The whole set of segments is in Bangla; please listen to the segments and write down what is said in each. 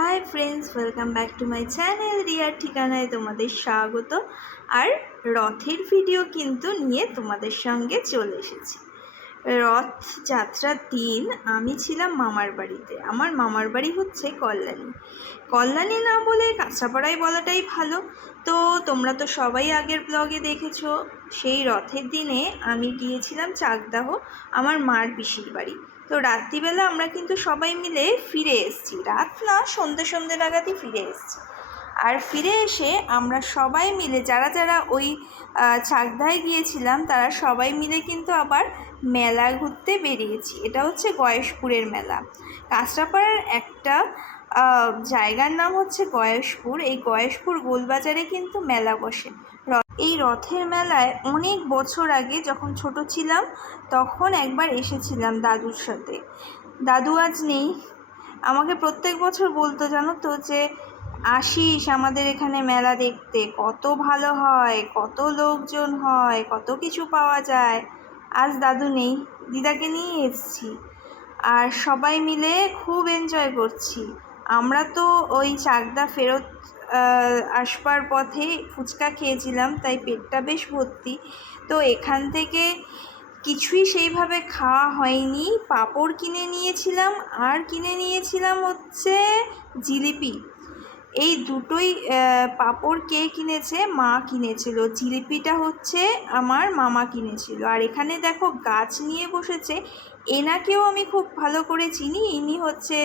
Hi friends welcome back to my channel রিয়ার ঠিকানায় তোমাদের স্বাগত। আর রথের ভিডিও কিন্তু নিয়ে তোমাদের সঙ্গে চলে এসেছি। রথ যাত্রার দিন আমি ছিলাম মামার বাড়িতে। আমার মামার বাড়ি হচ্ছে কল্যাণী। কল্যাণী না বলে কাঁচরাপাড়ায় বলাটাই ভালো। তো তোমরা তো সবাই আগের ব্লগে দেখেছ, সেই রথের দিনে আমি গিয়েছিলাম চাকদাহ, আমার মার পিসির বাড়ি। তো রাত্রিবেলা আমরা কিন্তু সবাই মিলে ফিরে এসেছি। রাত না, সন্ধ্যে সন্ধ্যে নাগাদই ফিরে এসেছি। আর ফিরে এসে আমরা সবাই মিলে, যারা যারা ওই চাকদায় গিয়েছিলাম, তারা সবাই মিলে কিন্তু আবার মেলা ঘুরতে বেরিয়েছি। এটা হচ্ছে গয়েশপুরের মেলা। কাঁচরাপাড়ার একটা জায়গার নাম হচ্ছে গয়েশপুর। এই গয়েশপুর গোলবাজারে কিন্তু মেলা বসে। এই রথের মেলায় অনেক বছর আগে যখন ছোট ছিলাম, তখন একবার এসেছিলাম দাদুর সাথে। দাদু আজ নেই। আমাকে প্রত্যেক বছর বলতো, জানো তো, যে আসিস আমাদের এখানে মেলা দেখতে। কত ভালো হয়, কত লোকজন হয়, কত কিছু পাওয়া যায়। আজ দাদু নেই, দিদাকে নিয়ে এসেছি। আর সবাই মিলে খুব এনজয় করছি। আমরা তো ওই চাকদা ফেরত আসবার পথে ফুচকা খেয়েছিলাম, তাই পেটটা বেশ ভর্তি। তো এখান থেকে কিছুই সেইভাবে খাওয়া হয়নি। পাঁপড় কিনে নিয়েছিলাম, আর কিনে নিয়েছিলাম হচ্ছে জিলিপি। এই দুটোই পাঁপড় কে কিনেছে? মা কিনেছিল। জিলিপিটা হচ্ছে আমার মামা কিনেছিল। আর এখানে দেখো গাছ নিয়ে বসেছে। এনাকেও আমি খুব ভালো করে চিনি। ইনি হচ্ছে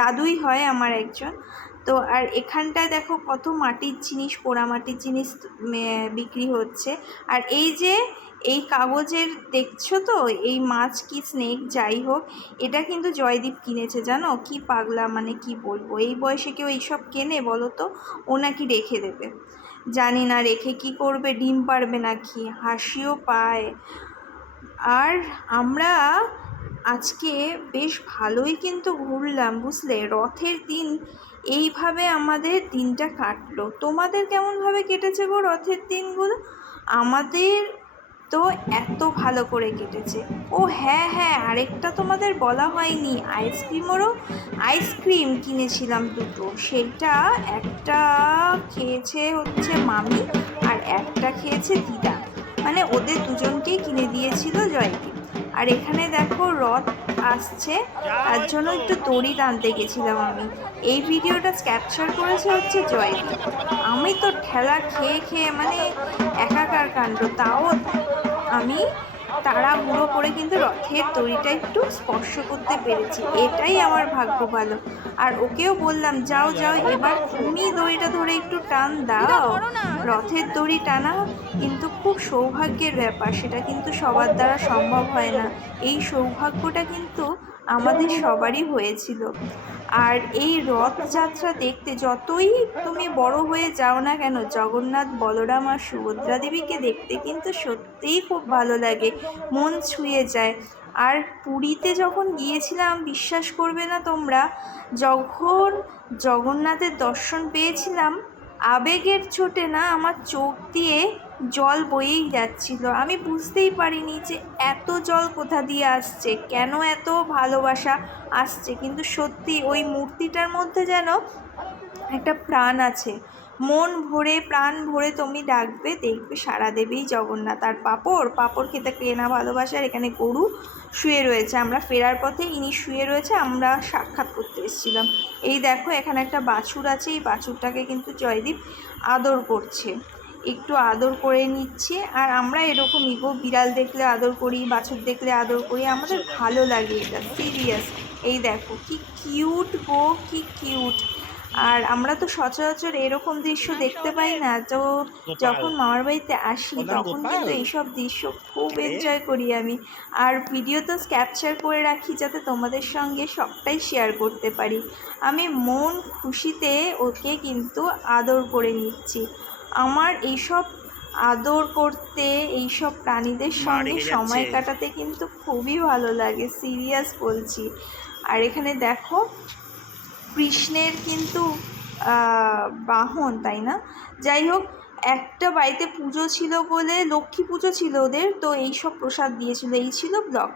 দাদুই হয় আমার একজন। তো আর এখানটায় দেখো কত মাটির জিনিস, পোড়া মাটির জিনিস বিক্রি হচ্ছে। আর এই যে, এই কাগজের দেখছ তো? এই মাছ কি স্নেক, যাই হোক, এটা কিন্তু জয়দীপ কিনেছে, জানো? কি পাগলা মানে কি বলব? এই বয়সে কেউ এইসব কেনে বলো তো? ও নাকি রেখে দেবে। জানি না, রেখে কি করবে? ডিম পারবে নাকি? হাসিও পায়। আর আমরা আজকে বেশ ভালোই কিন্তু ঘুরলাম, বুঝলে? রথের দিন এইভাবে আমাদের দিনটা কাটলো। তোমাদের কেমনভাবে কেটেছে গো রথের দিনগুলো? আমাদের তো এত ভালো করে কেটেছে। ও হ্যাঁ হ্যাঁ আরেকটা তোমাদের বলা হয়নি। আইসক্রিমেরও আইসক্রিম কিনেছিলাম দুটো। সেটা একটা খেয়েছে হচ্ছে মামি আর একটা খেয়েছে দিদা। মানে ওদের দুজনকেই কিনে দিয়েছিল জয়দীপ। আর এখানে দেখো রথ আসছে, তার জন্য একটু দড়ি টানতে গেছিলাম আমি। এই ভিডিওটা ক্যাপচার করেছে হচ্ছে জয়দীপ। আমি তো ঠেলা খেয়ে খেয়ে মানে একাকার কাণ্ড, তাও আমি তাড়াহুড়ো করে কিন্তু রথের দড়িটা একটু স্পর্শ করতে পেরেছি। এটাই আমার ভাগ্য ভালো। আর ওকেও বললাম যাও যাও এবার তুমি দড়িটা ধরে একটু টান দাও। রথের দড়ি টানা কিন্তু খুব সৌভাগ্যের ব্যাপার। সেটা কিন্তু সবার দ্বারা সম্ভব হয় না। এই সৌভাগ্যটা কিন্তু আমাদের সবারই হয়েছিল। আর এই রথযাত্রা দেখতে যতই তুমি বড় হয়ে যাও না কেন, জগন্নাথ, বলরাম আর সুভদ্রা দেবীকে দেখতে কিন্তু সত্যিই খুব ভালো লাগে। মন ছুঁয়ে যায়। আর পুরীতে যখন গিয়েছিলাম, বিশ্বাস করবে না তোমরা, যখন জগন্নাথের দর্শন পেয়েছিলাম আবেগের ছোটে না আমার চোখ দিয়ে জল বয়েই যাচ্ছিল। আমি বুঝতেই পারিনি যে এত জল কোথা দিয়ে আসছে, কেন এত ভালোবাসা আসছে। কিন্তু সত্যি ওই মূর্তিটার মধ্যে যেন একটা প্রাণ আছে। মন ভরে, প্রাণ ভরে তুমি ডাকবে, দেখবে সারা দেবেই জগন্নাথ। আর পাপড় পাপড় খেতে কে না ভালোবাসার এখানে গরু শুয়ে রয়েছে। আমরা ফেরার পথে ইনি শুয়ে রয়েছে, আমরা সাক্ষাৎ করতে এসেছিলাম। এই দেখো, এখানে একটা বাছুর আছে, এই বাছুরটাকে কিন্তু জয়দীপ আদর করছে। একটু আদর করে নিচ্ছে, আর আমরা এরকমই গো, বিড়াল দেখলে আদর করি, বাছুর দেখলে আদর করি, আমাদের ভালো লাগে এটা, সিরিয়াস। এই দেখো, কি কিউট গো, কি কিউট আর আমরা তো সচরাচর এরকম দৃশ্য দেখতে পাই না তো যখন মামার বাড়িতে আসি তখন কিন্তু এইসব দৃশ্য খুব এনজয় করি আমি। আর ভিডিও তো ক্যাপচার করে রাখি যাতে তোমাদের সঙ্গে সবটাই শেয়ার করতে পারি। আমি মন খুশিতে ওকে কিন্তু আদর করে নিচ্ছি। আমার এইসব আদর করতে এইসব প্রাণীদের সঙ্গে সময় কাটাতে কিন্তু খুবই ভালো লাগে সিরিয়াস বলছি। আর এখানে দেখো কৃষ্ণের কিন্তু বাহন, তাই না? যাই হোক, একটা বাড়িতে পুজো ছিল বলে লক্ষ্মী পুজো ছিল ওদের, তো এইসব প্রসাদ দিয়েছিল, এই ছিল ব্লগ